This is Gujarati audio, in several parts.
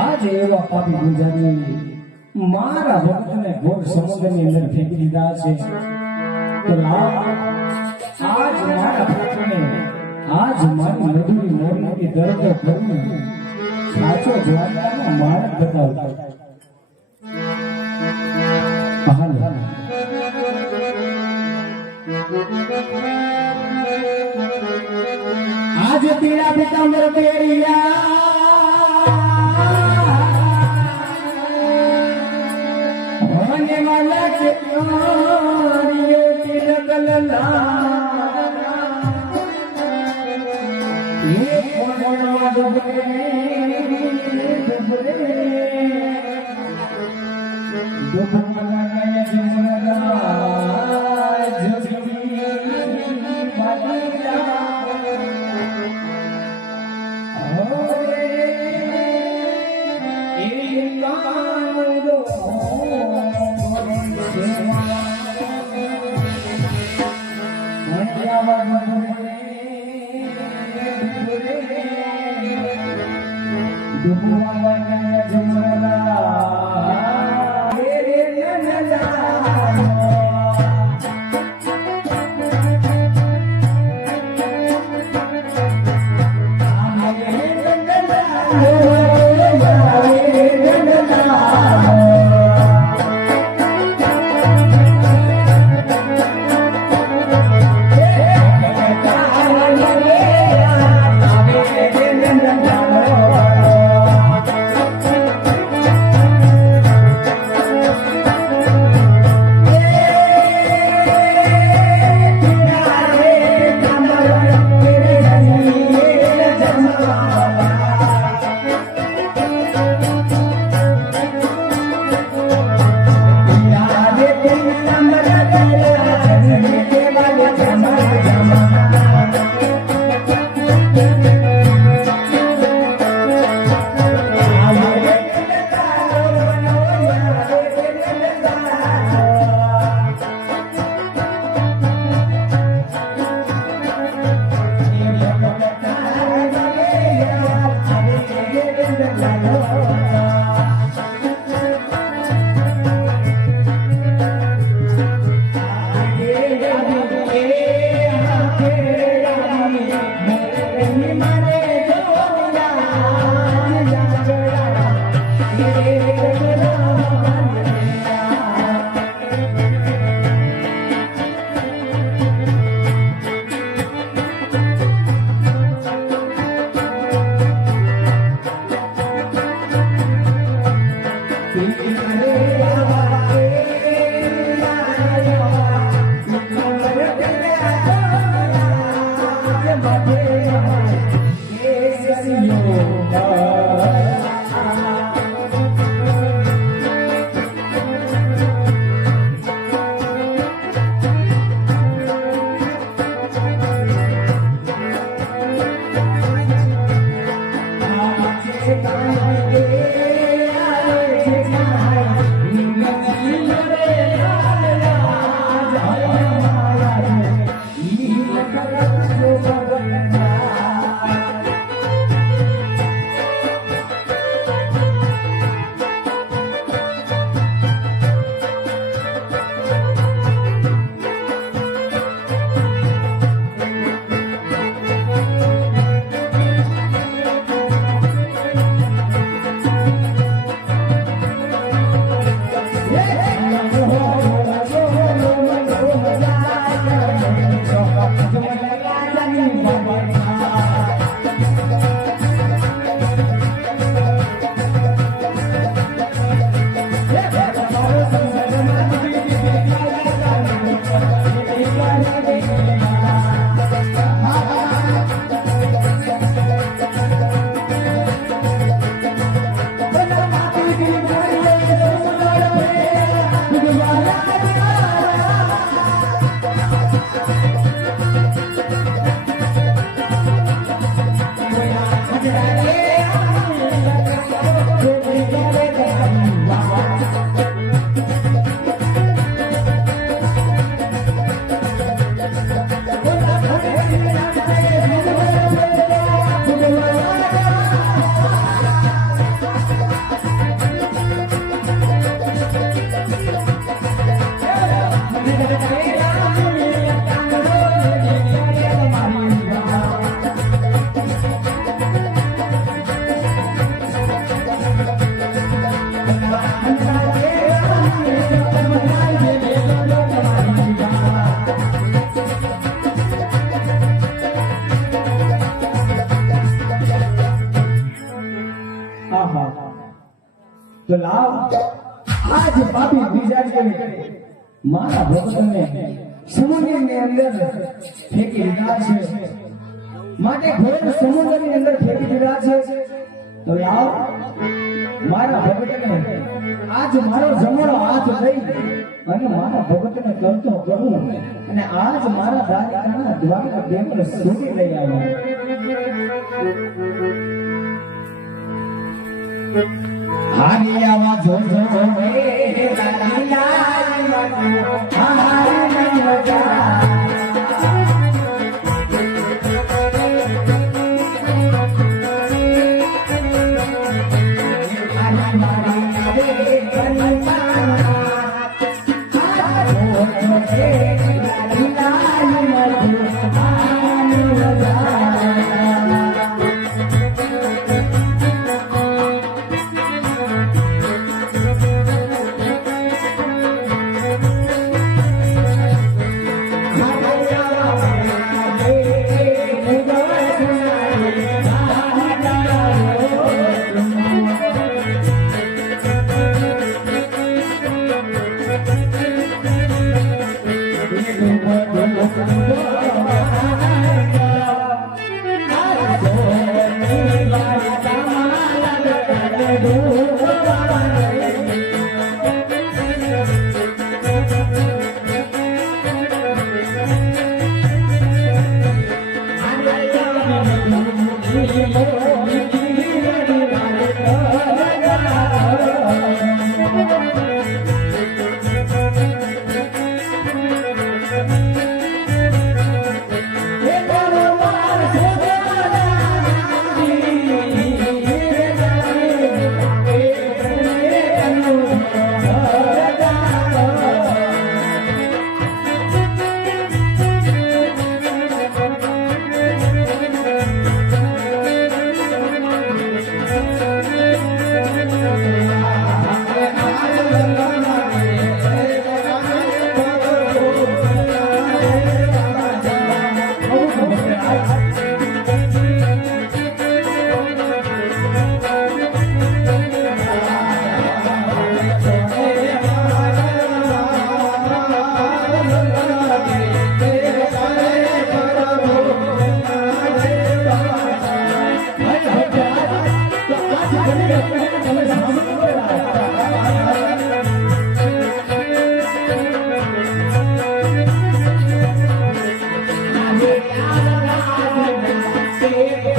आज एवा पापी गुजारी मारा भक्तने घोर समुद्રની અંદર ફેંકી દીધા છે તો લાવ આજ મારા ભક્તને આજ મારી મધુરી મોરની દર્દ ભરવું સાચો દ્વારકાનો માર્ગ બતાવતા आज पीड़ा पीताम्बर पेरिया होने वाला चित्रियों तिलक लला ये कोना डुबरे डुबरे डुबरा गया जुमरा તો લાવ આજ પાપી બીજાડીએ મારા ભક્તને સમુદ્રની અંદર ફેંકી દીધા છે, માટે ઘોર સમુદ્રની અંદર ફેંકી દીધા છે. તો લાવ મારા ભક્તને આજ મારો જમણો હાથ લઈ અને મારા ભક્તને કરતો કરું અને આજ મારા દ્વારકાના દ્વારકા કેન્દ્ર સુધી લઈ આવ્યા. હારિયામાં જોજો રે લાલાઈ મનો હારી મજા Hey,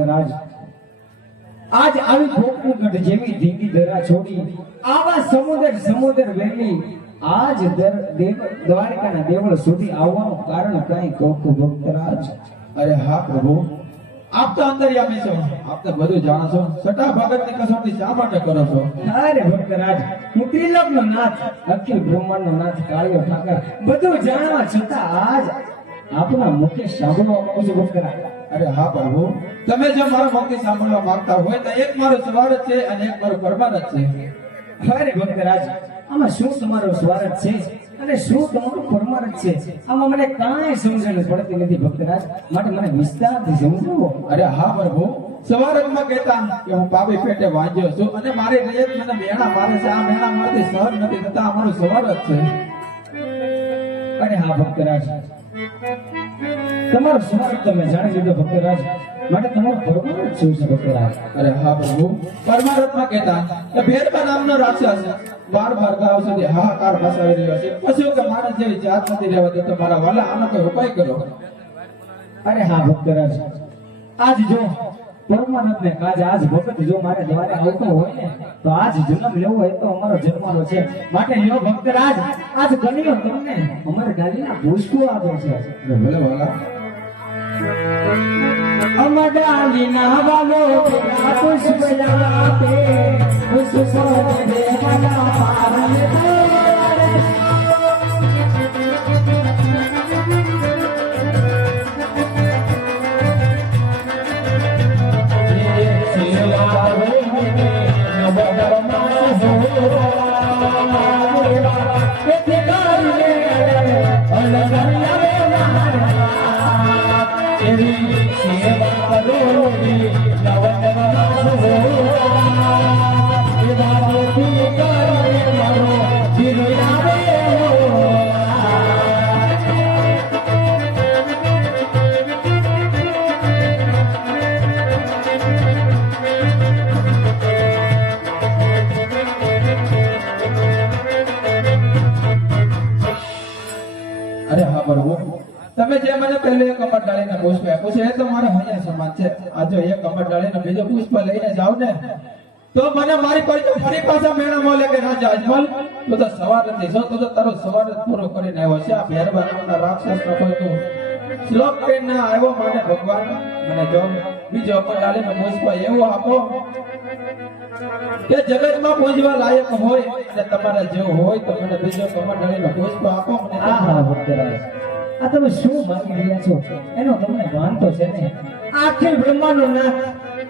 ભક્તરાજ આજ આવી ગોકુળગઢ જેવી ધીંગી ધરા છોડી આવા સમુદ્ર વેલી આજ દ્વારકાના દેવળ સુધી આવવાનું કારણ કઈ કહું ભક્તરાજ? અરે હા પ્રભુ, આપ તો અંતર્યામી છો, આપ તો બધું જાણો છો. છઠ્ઠા ભગતની કસોટી શા માટે કરો છો? અરે ભક્તરાજ, હું ત્રિલોકનો નાથ, અખિલ બ્રહ્માંડનો નાથ, કાળિયો ઠાકર બધું જાણવા છતાં આજ આપના મુખે સાંભળવા માંગુ છું ભક્તરાજ. અરે હા પ્રભુ, તમે જો મારો મુખથી સાંભળવા માંગતા હોય તો એક મારો સ્વાર્થ છે અને એક મારો પરમાનંદ છે. અરે ભક્તરાજ, આમાં શું તમારો સ્વાર્થ છે અને શું તમારું પરમાનંદ છે? આમાં મને કાંઈ સમજણ પડતી નથી ભક્તરાજ, માટે મને વિસ્તારથી સમજાવો. અરે હા પ્રભુ, સ્વાર્થમાં કહેતા કે હું પાપી પેટે વાંજ્યો છું અને મારી રયત મને મેણા મારે છે. આ મેણા મારાથી સહન નથી થતા. અમારું સ્વાર્થ છે. અરે હા ભક્તરાજ, તમારો સ્વાર્થ તમે જાણી લીધો ભક્તરાજ, માટે તમારું પરમાનંદ શું છે ભક્તરાજ? અરે હા પ્રભુ, પરમાત્મા કહેતા કે ભેરબા નામનો રાક્ષસ 12 ગાવ સુધી હાહાકાર મચાવી રહ્યો છે. પછી કે માણસ જેવી જાત નથી રહેવા દેતો. મારા વાલા આનો કોઈ ઉપાય કરો. અરે હા ભક્તરાજ, આજ જો પરમાનંદ ને કાજ આજ ભગત જો મારે દ્વારે આવતો હોય ને તો આજ જન્મ લેવો હોય તો અમારો જન્માનો છે. માટે લ્યો ભક્તરાજ, આજ ગણ્યો તમને અમારે ગાલીના પુષ્પો આપે છે. ભલે વાલા, અમડાલીના વાલો પેલા પુષ્પ આપે, પુષ્પ દેવાના પારને તમે જે મને પહેલે એક કમર ડાળીને પુષ્પ આપ્યું છે એ તો મારા હૈયા સમાન છે. આ જો એક કમર ડાળીને બીજો પુષ્પ લઈને જાવ ને તો મને મારી પર ફરી પાછા મેળા મળે કે રાજા અજમલ તો સવાર નથી છો, તો તારો સવાર પૂરો કરીને આવ્યો છે. આ ભેરબા નામના રાક્ષસ નો કોઈ તું શ્લોક કરીને આવ્યો. મને ભગવાન મને જો બીજો કમર ડાળીને પુષ્પ એવું આપો કે જગતમાં પૂજવા લાયક હોય અને તમારા જેવું હોય તો મને બીજો કમર ડાળીને પુષ્પ આપો. મને હા ભક્તરાજ, આ તમે શું માંગી રહ્યા છો એનો તમને ભાન તો છે ને? આખિલ બ્રહ્માંડનો નાથ,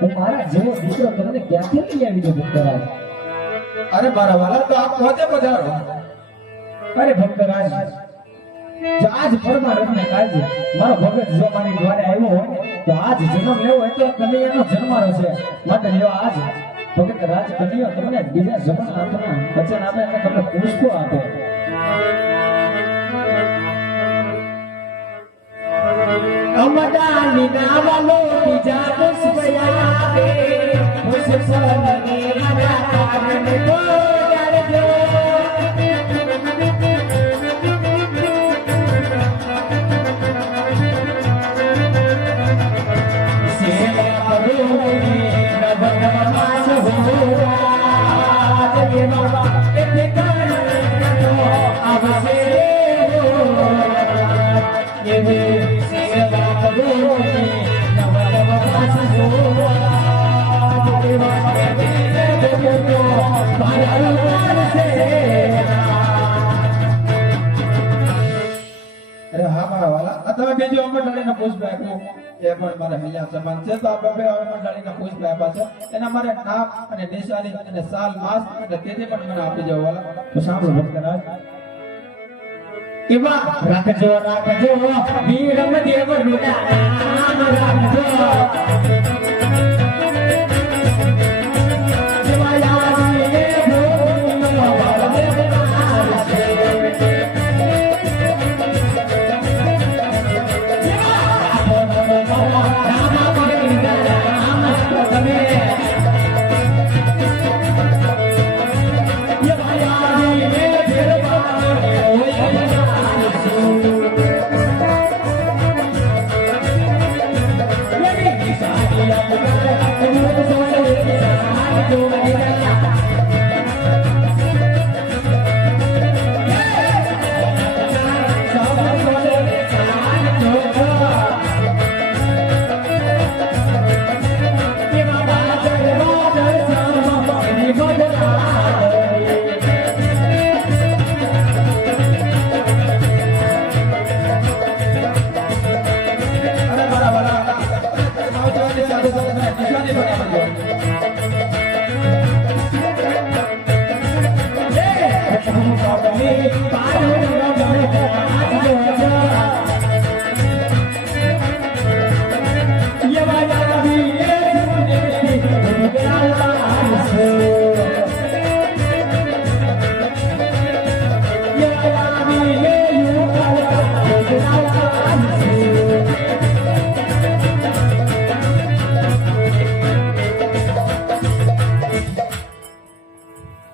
હું મારા જેવો દીકરો તમને ક્યાંથી લઈ આવી દઉં ભક્તરાજ? અરે મારા વાલા, તો આપ પોતે પધારો. અરે ભક્તરાજ, જો આજ પરમાનંદને કાળજે મારો ભગત જો મારી દ્વારે આવ્યો હોય ને તો આજ જન્મ લેવો હોય તો કનૈયાનો જન્મારો છે. માટે લ્યો આજ ભગત રાજ કનૈયો તમને બીજા જમણ આપના વચન આપે અને તમને પુષ્પો આપે. અમદાની નાવાલો બીજા પુષ્પ આપે, પુષ્પ મને મારા કારણે બોલાડજો. સેવા કરોની નવનવાસ હોવા જય બાબા એટલે કારણો આવશે એવી સેવા કરોની નવનવાસ હોવા જય બાબા એટલે મારા છે. અરે હા મારા વાલા, અથવા બીજો અમર ડાળીના પુષ્પ આપ્યું એ પણ મારા હૈયા સમાન છે. તો આ બે અમર ડાળીના પુષ્પ આપ્યા છે એના મારે નામ અને નિશાની અને સાલ માસ અને તેથી પણ મને આપી જાવ વાલા. તો સાંભળો ભક્તરાજ, એવા રાખજો રાખજો વીરમ દેવનું નામ રાખજો.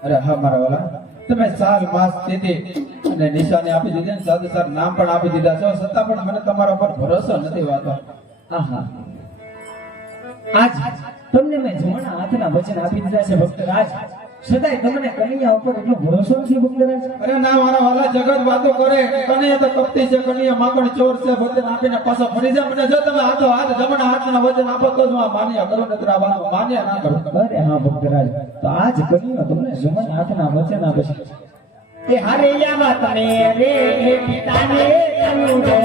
અરે હા મારા વાલા, તમે સાલ માસ તિથિ અને નિશાની આપી દીધી ને સાથે સાથે નામ પણ આપી દીધા છો, છતાં પણ મને તમારા પર ભરોસો નથી વાતો. આહા આજ તમને મેં જમણા હાથના વચન આપી દીધા છે ભક્તરાજ, છતાંય તમને કનૈયા ઉપર એટલો ભરોસો નથી ભક્તરાજ? અરે ના મારા વાલા, જગત વાતો કરે કનૈયા તો કપટી છે, કનૈયા માગણ ચોર છે, વચન આપીને પાછો ફરી જાય. મને જો તમે હાથો હાથ જમણા હાથના વચન આપો તો જ હું આ માન્યા કરું, નતર આ વાત માન્યા ના કરું. અરે હા ભક્તરાજ, તો આજ કનૈયો તમને જમણા હાથના વચન આપે છે. એ હરિયામાં તમે રે એ પિતાને તનુડો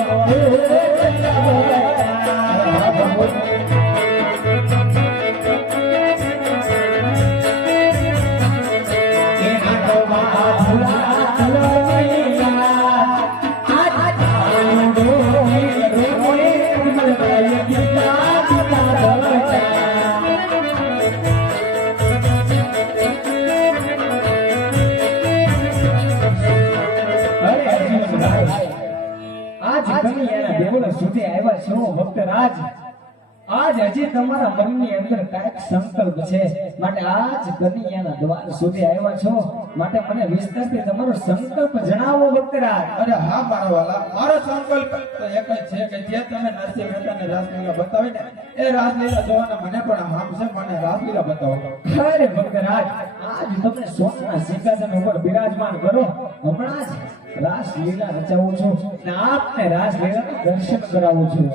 સુધી આવ્યા છો ભક્તરાજ, આજ હજી તમારા મનની અંદર કાંઈક સંકલ્પ છે, માટે આજ કનૈયાના દ્વાર સુધી આવ્યા છો, માટે મને વિસ્તારથી તમારો સંકલ્પ જણાવો ભક્તરાજ. અરે હા મારા વાલા, મારો સંકલ્પ તો એક જ છે કે જે તમે નરસિંહ મહેતાને રાસલીલા બતાવી ને એ રાસલીલા જોવાના મને પણ હામ છે, મને રાસલીલા બતાવો. અરે ભક્તરાજ, આજ તમે સોનાના સિંહાસન ઉપર બિરાજમાન કરો, હમણાં જ રાસલીલા રચાવું છું ને આપને રાસલીલાના દર્શન કરાવું છું.